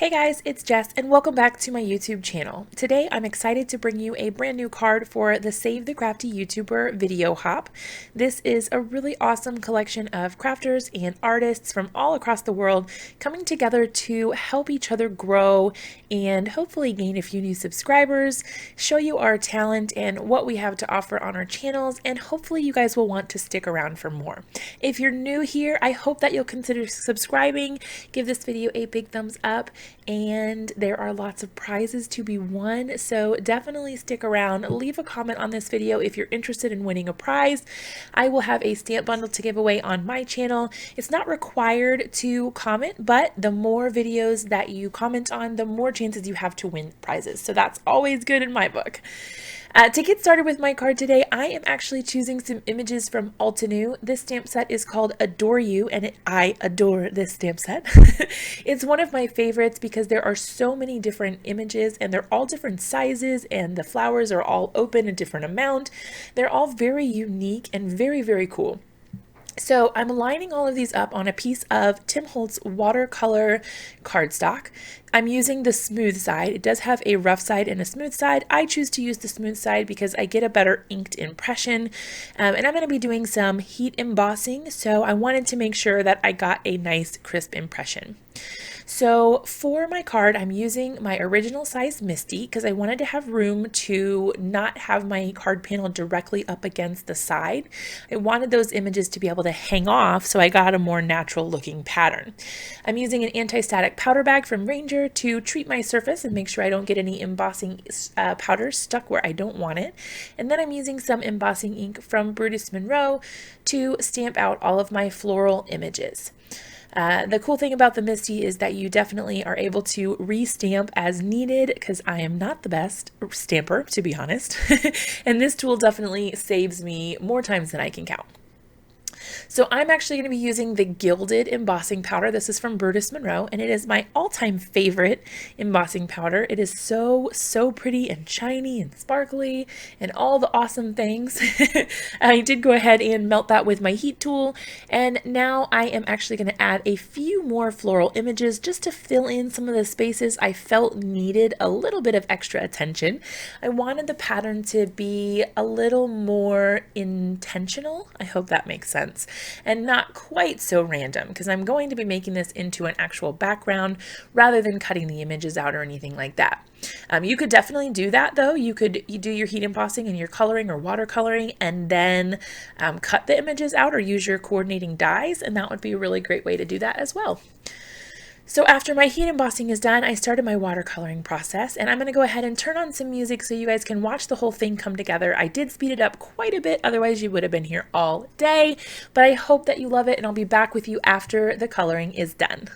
Hey guys, it's Jess and welcome back to my YouTube channel. Today I'm excited to bring you a brand new card for the Save the Crafty YouTuber video hop. This is a really awesome collection of crafters and artists from all across the world coming together to help each other grow and hopefully gain a few new subscribers, show you our talent and what we have to offer on our channels, and hopefully you guys will want to stick around for more. If you're new here, I hope that you'll consider subscribing, give this video a big thumbs up, and there are lots of prizes to be won, so definitely stick around. Leave a comment on this video if you're interested in winning a prize. I will have a stamp bundle to give away on my channel. It's not required to comment, but the more videos that you comment on, the more chances you have to win prizes, so that's always good in my book. To get started with my card today, I am actually choosing some images from Altenew. This stamp set is called Adore You, and I adore this stamp set. It's one of my favorites because there are so many different images and they're all different sizes and the flowers are all open a different amount. They're all very unique and very, very cool. So I'm lining all of these up on a piece of Tim Holtz watercolor cardstock. I'm using the smooth side. It does have a rough side and a smooth side. I choose to use the smooth side because I get a better inked impression. And I'm going to be doing some heat embossing, so I wanted to make sure that I got a nice crisp impression. So for my card, I'm using my original size Misty because I wanted to have room to not have my card panel directly up against the side. I wanted those images to be able to hang off, so I got a more natural looking pattern. I'm using an anti-static powder bag from Ranger to treat my surface and make sure I don't get any embossing powder stuck where I don't want it. And then I'm using some embossing ink from Brutus Monroe to stamp out all of my floral images. The cool thing about the Misty is that you definitely are able to re-stamp as needed because I am not the best stamper, to be honest. And this tool definitely saves me more times than I can count. So I'm actually going to be using the Gilded embossing powder. This is from Brutus Monroe, and it is my all-time favorite embossing powder. It is so pretty and shiny and sparkly and all the awesome things. I did go ahead and melt that with my heat tool, and now I am actually going to add a few more floral images just to fill in some of the spaces I felt needed a little bit of extra attention. I wanted the pattern to be a little more intentional. I hope that makes sense. And not quite so random because I'm going to be making this into an actual background rather than cutting the images out or anything like that. You could definitely do that though. You do your heat embossing and your coloring or watercoloring and then cut the images out or use your coordinating dyes, and that would be a really great way to do that as well. So after my heat embossing is done, I started my watercoloring process, and I'm going to go ahead and turn on some music so you guys can watch the whole thing come together. I did speed it up quite a bit, otherwise you would have been here all day, but I hope that you love it, and I'll be back with you after the coloring is done.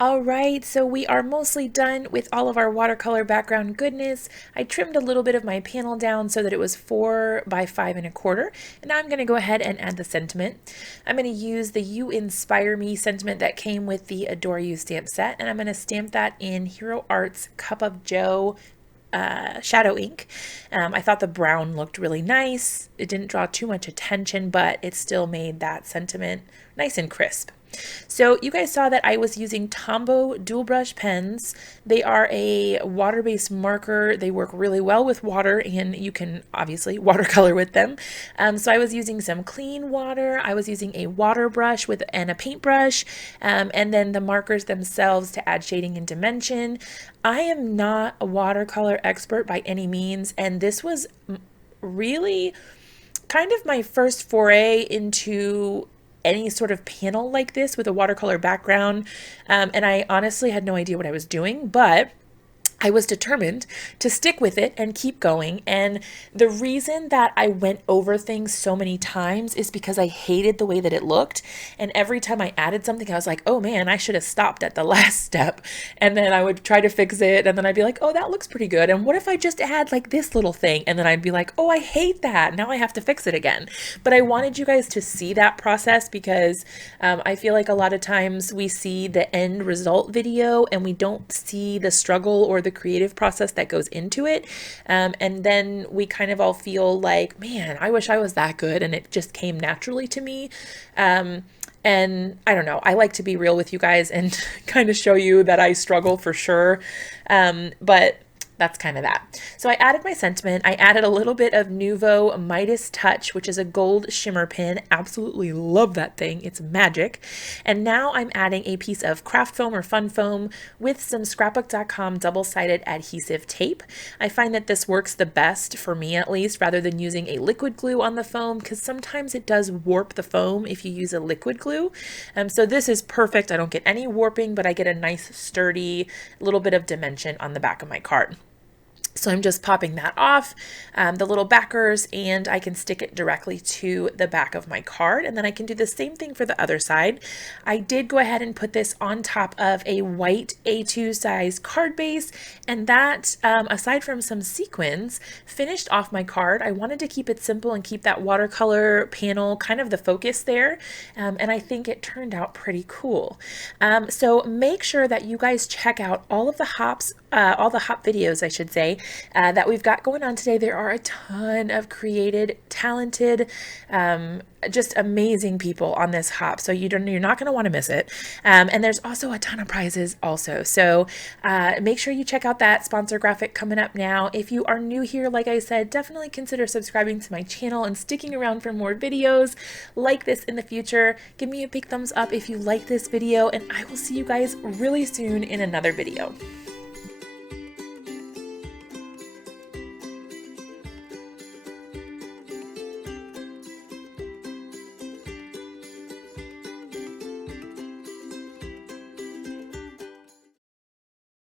All right, so we are mostly done with all of our watercolor background goodness. I trimmed a little bit of my panel down so that it was 4 by 5 1/4. And now I'm going to go ahead and add the sentiment. I'm going to use the You Inspire Me sentiment that came with the Adore You stamp set. And I'm going to stamp that in Hero Art's Cup of Joe shadow ink. I thought the brown looked really nice. It didn't draw too much attention, but it still made that sentiment nice and crisp. So you guys saw that I was using Tombow dual brush pens. They are a water-based marker. They work really well with water, and you can obviously watercolor with them. So I was using some clean water. I was using a water brush and a paintbrush, and then the markers themselves to add shading and dimension. I am not a watercolor expert by any means, and this was really kind of my first foray into any sort of panel like this with a watercolor background, and I honestly had no idea what I was doing, but I was determined to stick with it and keep going. And the reason that I went over things so many times is because I hated the way that it looked. And every time I added something, I was like, oh man, I should have stopped at the last step. And then I would try to fix it. And then I'd be like, oh, that looks pretty good. And what if I just add like this little thing? And then I'd be like, oh, I hate that. Now I have to fix it again. But I wanted you guys to see that process because I feel like a lot of times we see the end result video and we don't see the struggle or the creative process that goes into it. And then we kind of all feel like, man, I wish I was that good and it just came naturally to me. And I don't know, I like to be real with you guys and kind of show you that I struggle for sure. But that's kind of that. So I added my sentiment. I added a little bit of Nuvo Midas Touch, which is a gold shimmer pin. Absolutely love that thing. It's magic. And now I'm adding a piece of craft foam or fun foam with some scrapbook.com double-sided adhesive tape. I find that this works the best, for me at least, rather than using a liquid glue on the foam, because sometimes it does warp the foam if you use a liquid glue. So this is perfect. I don't get any warping, but I get a nice sturdy little bit of dimension on the back of my card. So I'm just popping that off, the little backers, and I can stick it directly to the back of my card. And then I can do the same thing for the other side. I did go ahead and put this on top of a white A2 size card base, and that, aside from some sequins, finished off my card. I wanted to keep it simple and keep that watercolor panel kind of the focus there, and I think it turned out pretty cool. So make sure that you guys check out all of the hops, all the hop videos, I should say, that we've got going on today. There are a ton of created, talented, just amazing people on this hop, so you're not going to want to miss it. And there's also a ton of prizes also, so make sure you check out that sponsor graphic coming up now. If you are new here, like I said, definitely consider subscribing to my channel and sticking around for more videos like this in the future. Give me a big thumbs up if you like this video, and I will see you guys really soon in another video.